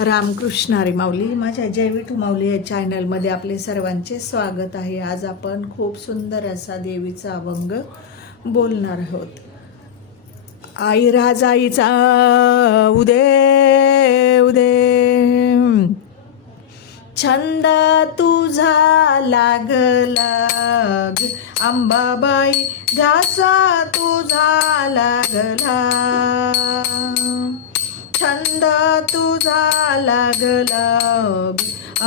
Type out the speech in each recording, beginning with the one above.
रामकृष्ण हरी माऊली. माझ्या जय विठू माऊली या चॅनलमध्ये आपले सर्वांचे स्वागत आहे. आज आपण खूप सुंदर असा देवीचा अभंग बोलणार आहोत. आई राजाईचा उदे उदे, छंद तुझा लागला ग अंबाबाई, ध्यासा तुझा लागला, छंद तुझा लागला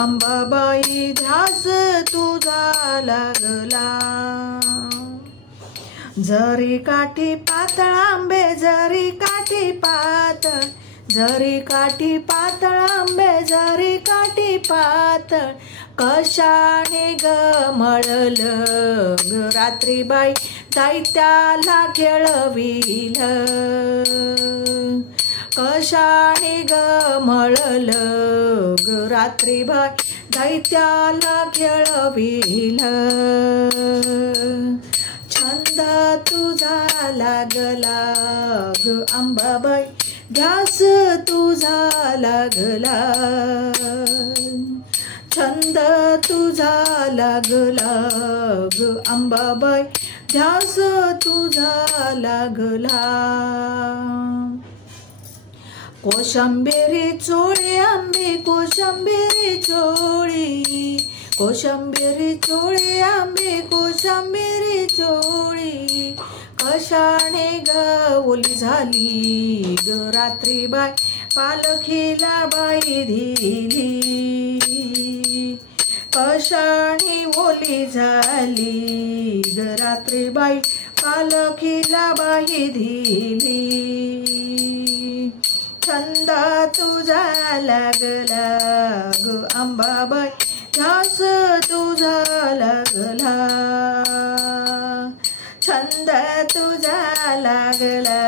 अंबाबाई, ध्यास तुझा लागला. जरी काठी पातळ आंबे, जरी काठी पातळ, जरी काठी पातळ आंबे, जरी काठी पातळ, कशाने ग मळल ग रात्रीबाई, दैत्याला खेळविल, कशाने ग मळल ग रात्रीबाई, दैत्याला खेळविल. छंद तुझा लागला ग अंबाबाई, ध्यास तुझा लागला, छंद तुझा लागला ग अंबाबाई, ध्यास तुझा लागला. कोशंबिरी चोळी आंबे, कोशंबिरी चोळी, कोशंबिरी चोळी आंबे, कोशंबिरी चोळी, कशाने ग ओली झाली ग रात्रीबाई, पालखीला बाई दिली, कशाने ओली झाली ग रात्रीबाई, पालखीला बाई दिली. छंद तुझा लागला ग अंबाबाई, ध्यास तुझा लागला, छंद तुझा लागला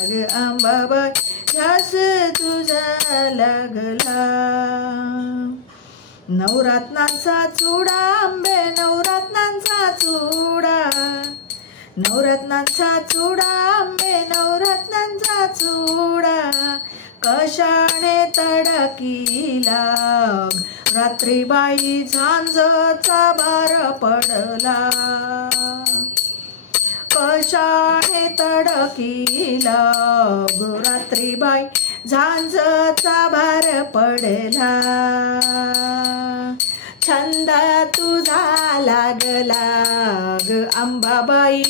ग अंबाबाई, ध्यास तुझा लागला. नवरत्नांचा चुडा आंबे, नवरत्नांचा चुडा, नवरत्नांचा चुडा आंबे, नवरत्नांचा चुडा, कशाने तडकिला रात्रीबाई, झांजचा भार पडला, कशाने तडकिला ग रात्रीबाई, झांजचा भार पडला. छंद तुझा लागला ग अंबाबाई,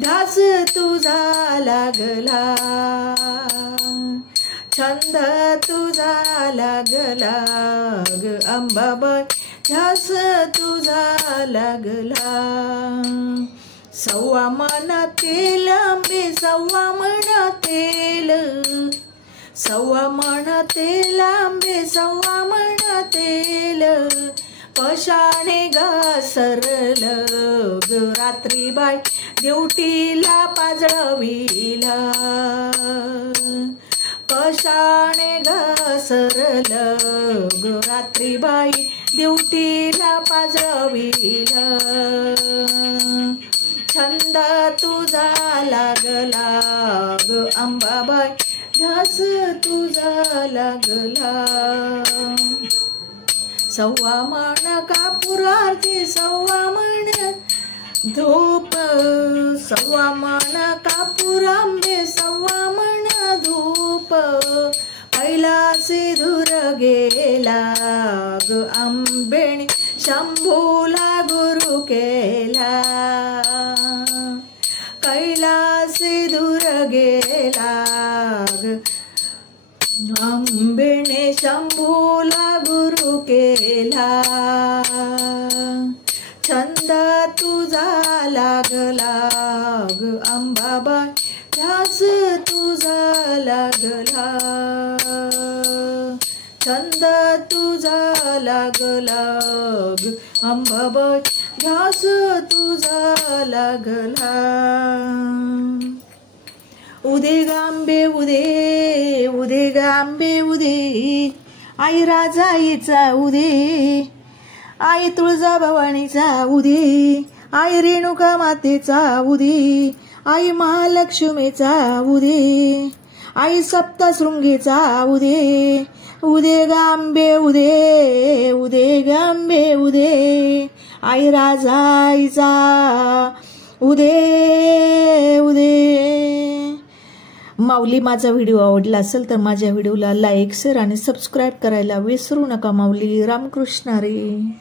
ध्यास तुझा लागला, छंद तुझा लागला ग अंबाबाई, ध्यास तुझा लागला. सव्वा मन तेल आंबे, सव्वा मन तेल, सव्वा मन तेल आंबे, सव्वा मन तेल, कशाने घसरल ग रात्रीबाई, ड्युटीला पाजळविला, कशाने घसरल ग रात्रीबाई, ड्युटीला पाजळविल. छंद तुझा लागला ग अंबाबाई, ध्यास तुझा लागला. सव्वा मन कापूर आरती, सव्वा मन धूप, सव्वा मन कापूर आंबे, सव्वा मन धूप, पहिला सिधूर गेला ग आंबेणी, शंभूला गुरु केला, कैलासी दूर गेला ग आंबेने, शंभूला गुरु केला. छंद तुझा लागला ग अंबाबाई, ध्यास तुझा लागला, छंद तुझा लागला ग अंबाबाई, ध्यास तुझा लागला. उदे गांबे उदे, उदे गांबे उदे, आई राजाईचा उदे, आई तुळजाभवानीचा उदे, आई रेणुका मातेचा उदे, आई महालक्ष्मीचा उदे, आई सप्तशृंगीचा उदे, उदे गांबे उदे उदे गांबे उदे आई राजाईचा उदे उदे. माऊली, माझा व्हिडिओ आवडला असेल तर माझ्या व्हिडिओला लाईक, शेअर आणि सबस्क्राईब करायला विसरू नका माऊली. रामकृष्ण हरी.